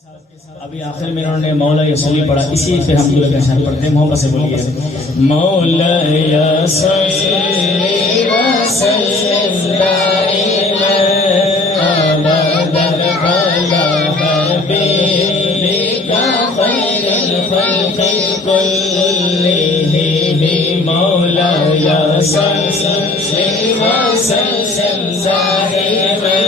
ابھی آخر میں انہوں نے مولا یصلی پڑھا، اسی پہ ہم دعا کا شان پڑھتے ہیں، محبت سے بولیے مولا یصلی وسلم دائما ابدا علی حبیبک خیر الخلق كلهم مولا یصلی وسلم دائما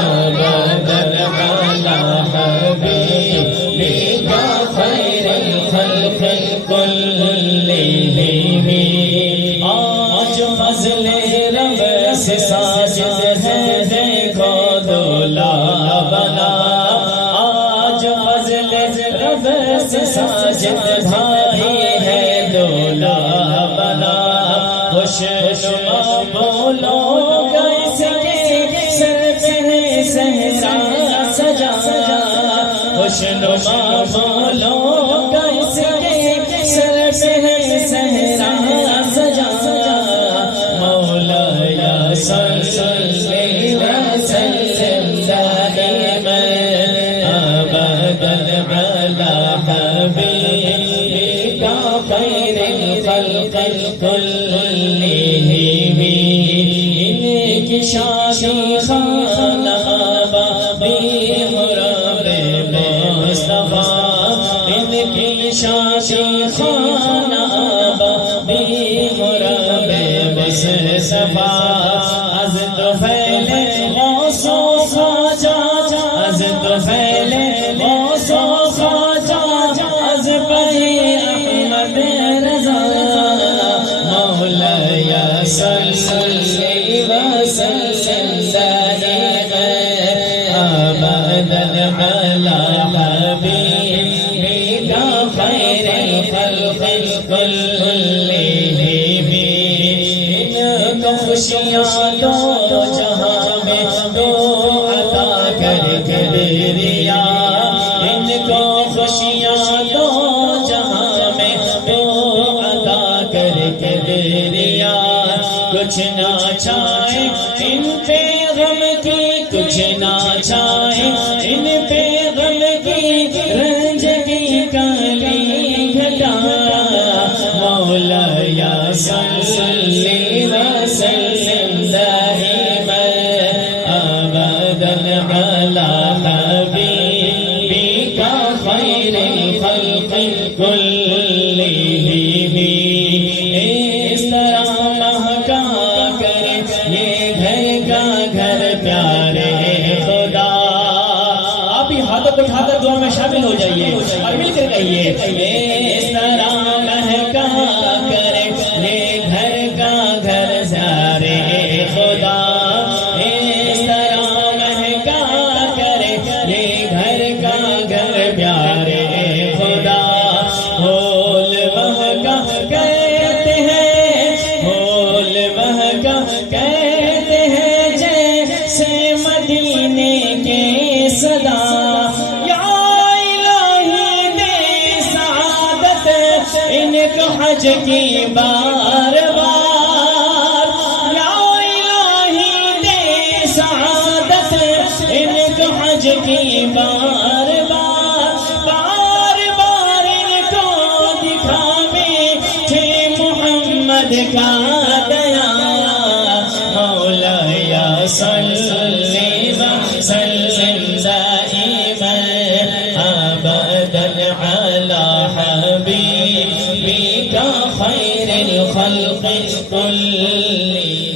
ابدا علی حبیبک خیر الخلق كلهم آج فضل رب سے ساجد ہے دیکھو دولا بنا، آج فضل رب سے ساجد بھائی ہے دولا بنا، خوش نما بولو اس کے سر پہ صحرا سجا، خوش نما بولو اس کے سر پہ صحرا سجا، مولا یصلی وسلم دائما ابدا علی حبیبک خیر الخلق كلهم ان کی شادی خانہ بابی مرب مصطفیٰ، ان کی شادی خانہ بابی مرب مصطفیٰ، از تو پھیلے غوث و خواجہ، از تو پھیلے غوث و خواجہ، از پری احمد رضا، مولا یصلی وسلم دائما ابدا علی حبیبک خیر الخلق كلهم ان کو خوشیاں دو جہاں میں دو عطا کر کے دیا، ان کو خوشیاں دو جہاں میں دو عطا کر کے دیا، کچھ نہ چھائے ان پہ غم کی، کچھ نہ چھائے ان پہ غم کی، رنج کی کالی گھٹا، مولا یصلی وسلم دائما ابدا علی حبیبک خیر الخلق كلهم اس طرح مہکا کرے یہ گھر کا گھر پیارے خدا، آپ بھی ہاتھوں کو اٹھا کر دعا میں شامل ہو جائیے اور مل کر کہیے اس طرح مہکا کرے یہ گھر کا گھر پیارے خدا، اس طرح مہکا کرے یہ گھر کا گھر پیارے خدا، بول مہکا کہتے ہیں، بول مہکا کہتے ہیں جیسے مدینے کے صدا، یا الہی دے سعادت ان کو حج کی بار بار، یا الہی دے سعادت ان کو حج کی بار بار، بار بار ان کو دکھاوے تھے محمد کا دیا، مولا یصلی وسلم دائما ابدا علی حبیبک خیر الخلق كلهم